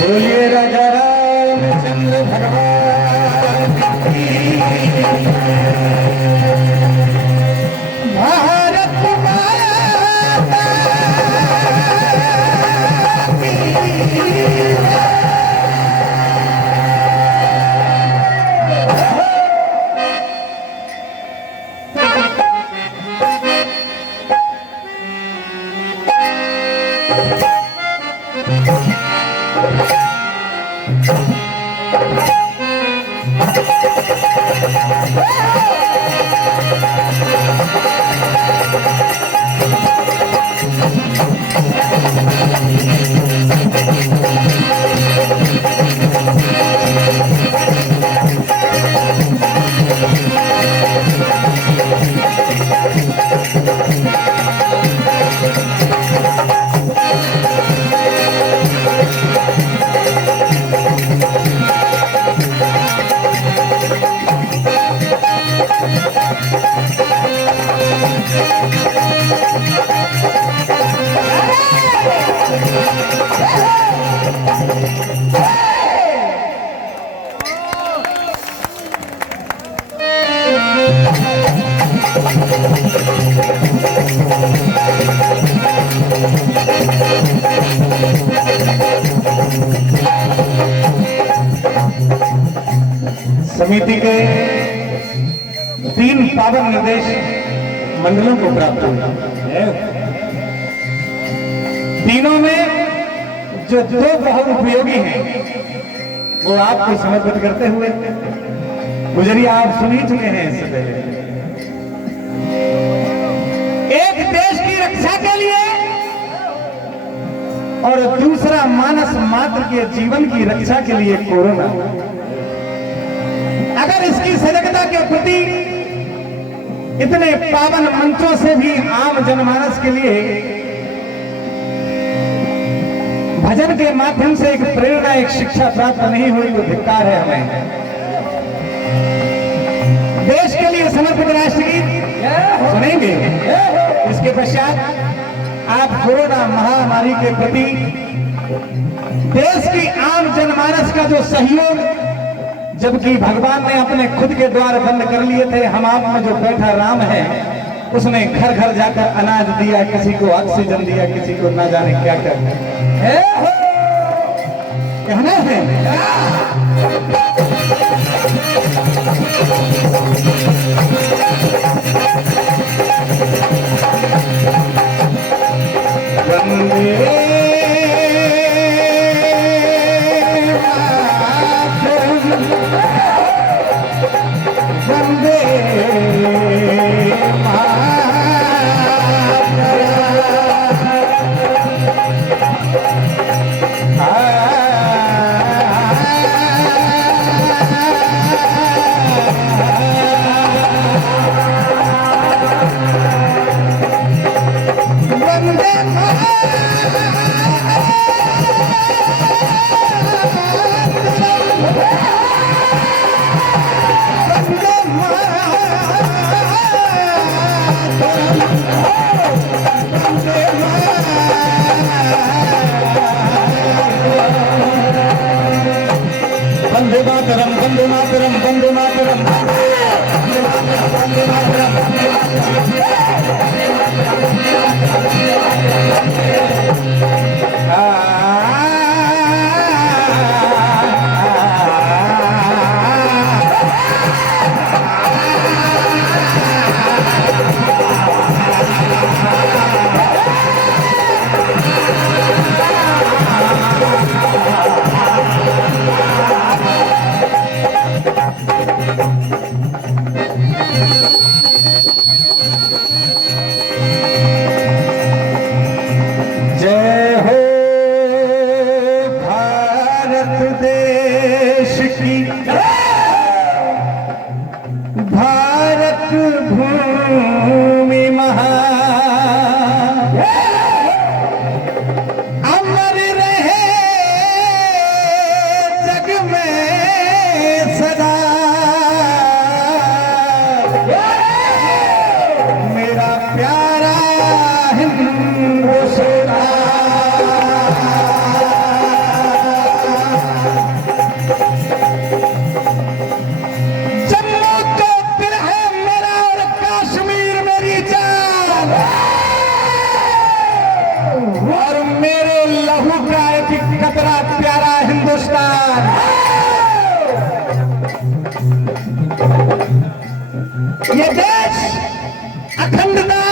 बोलिए राजा रामचंद्र भगवान की भारत माता समिति के 3 पावन निर्देश मंडलों को प्राप्त हुए। तीनों में जो 2 बहुत उपयोगी हैं वो आपको समर्पित करते हुए गुजरिया आप सुन ही चुके हैं इससे पहले। एक देश की रक्षा के लिए और दूसरा मानस मात्र के जीवन की रक्षा के लिए कोरोना। अगर इसकी सजगता के प्रति इतने पावन मंत्रों से भी आम जनमानस के लिए भजन के माध्यम से एक प्रेरणा, एक शिक्षा प्राप्त नहीं हुई तो धिक्कार है हमें। देश के लिए समर्पित राष्ट्रगीत सुनेंगे। इसके पश्चात आप कोरोना महामारी के प्रति देश की आम जनमानस का जो सहयोग, जबकि भगवान ने अपने खुद के द्वार बंद कर लिए थे, हम आप में जो बैठा राम है उसने घर घर जाकर अनाज दिया, किसी को ऑक्सीजन दिया, किसी को ना जाने क्या कहना है। वंदे वंदे मातरम, वंदे मातरम, वंदे मातरम, वंदे मातरम, वंदे मातरम, में सदा मेरा प्यारा हिंदुस्तान। जम्मू तो दिल है मेरा और कश्मीर मेरी जान, और मेरे लहू का एक कतरा प्यारा हिंदुस्तान। ये देश अखंडता,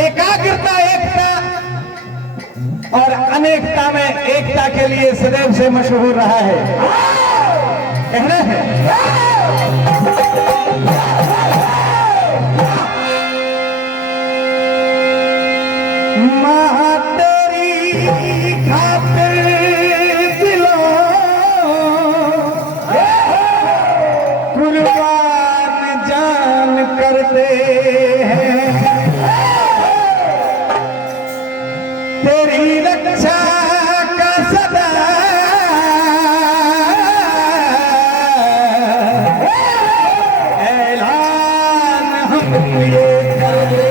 एकाग्रता, एकता और अनेकता में एकता के लिए सदैव से मशहूर रहा है। कहना है मां तेरी खातिर दिलों कुर्बान जान करते हैं, तेरी रक्षा का सदा ऐलान हम ये करते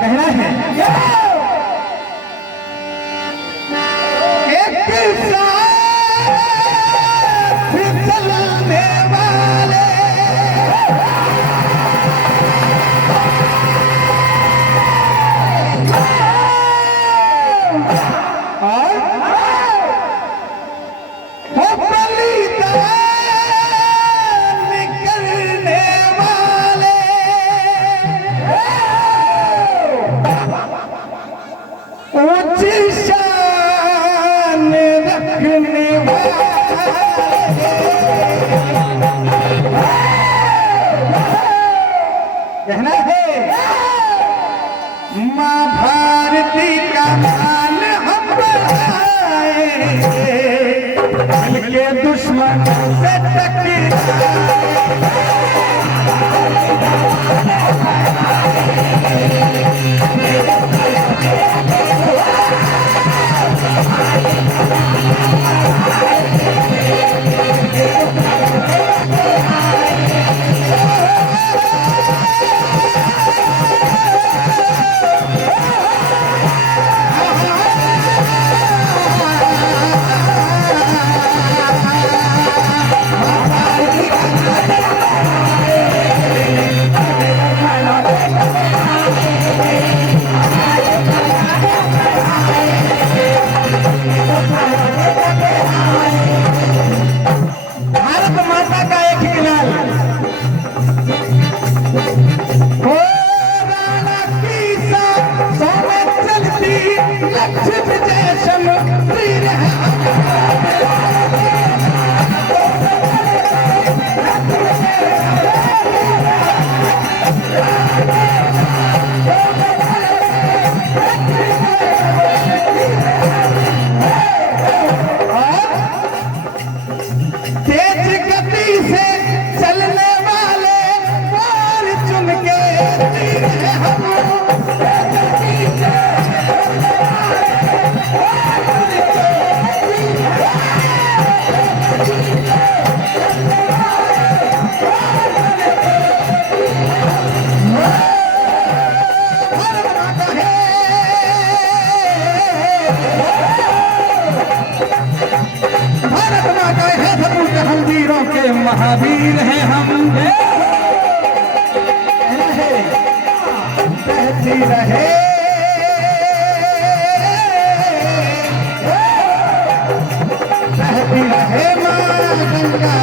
कहना है एक साथ चलने वाले और बलिदान करने वाले, ऊंची शान रखने वाले। कहना है मां भारती का मान हम बढ़ाएंगे, के दुश्मन से भारत माता का एक किनार हो राणा की सौ में चलती लक्ष्य जैसन वीर है। तेज गति से चलने वाले और चुन के तीर हैं हम। भारत माता है सबूत हलवीरों के महावीर हैं हम। बहती रहे बहती रहे मां गंगा,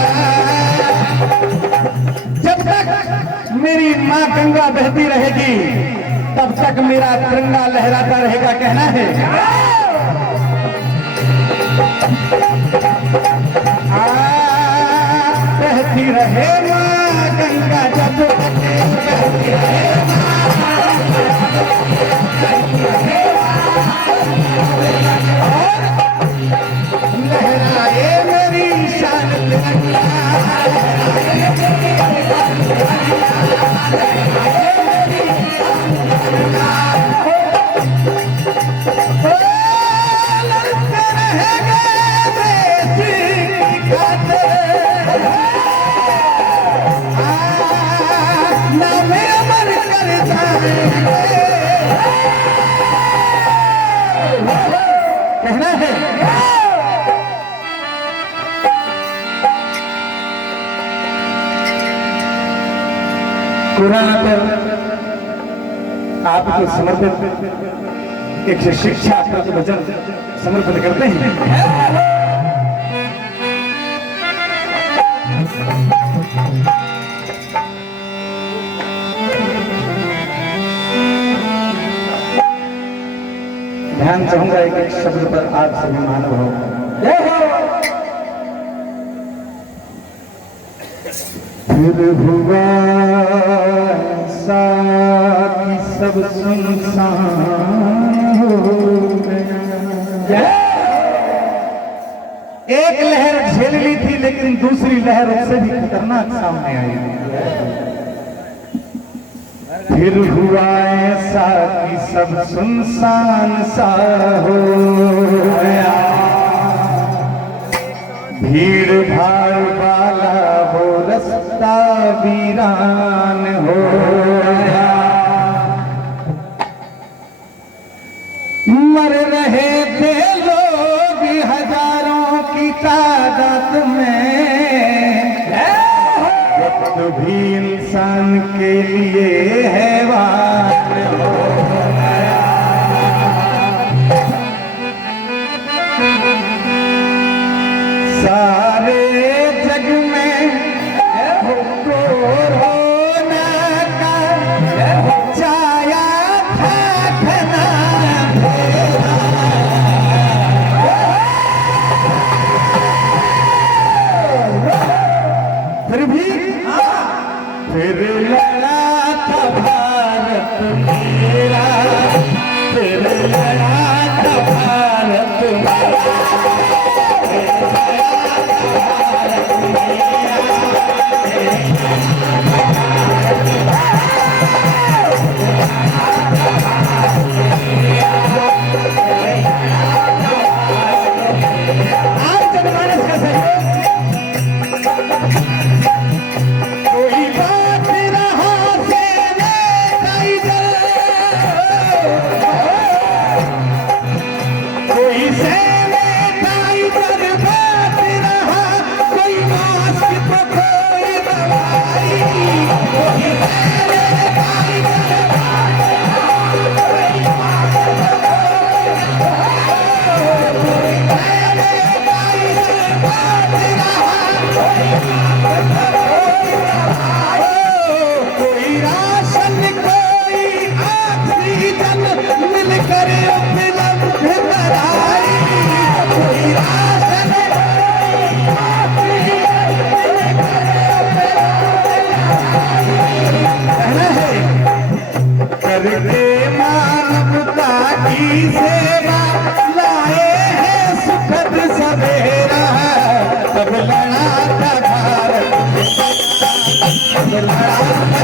जब तक मेरी मां गंगा बहती रहेगी तब तक मेरा तिरंगा लहराता रहेगा कहना है। बहती रहे माँ गंगा जब तक बहती रहे लहराए मेरी शान तिरंगा कहना है। कुरान पर आपको समर्पित एक शिक्षा वचन समर्पित करते हैं। ध्यान चाहूंगा एक शब्द पर आप सभी मानव हो। फिर हुआ ऐसा कि सब सुनसान हो गया। एक लहर झेल ली थी लेकिन दूसरी लहर उससे भी खतरनाक सामने आई। फिर हुआ ऐसा कि सब सुनसान सा हो गया। भीड़ भाड़ वाला वो रास्ता वीरान हो गया। मर रहे थे लोग हजारों की तादाद में, वक्त भी इंसान के लिए हैवान हो गया। सारे जग में कोरोना का छाया था घना फिर भी फिर लड़ा था भारत मेरा, फिर लड़ा था भारत मेरा। सेवा लाए हैं सुखद सवेरा, तब लड़ा था भारत, तब लड़ा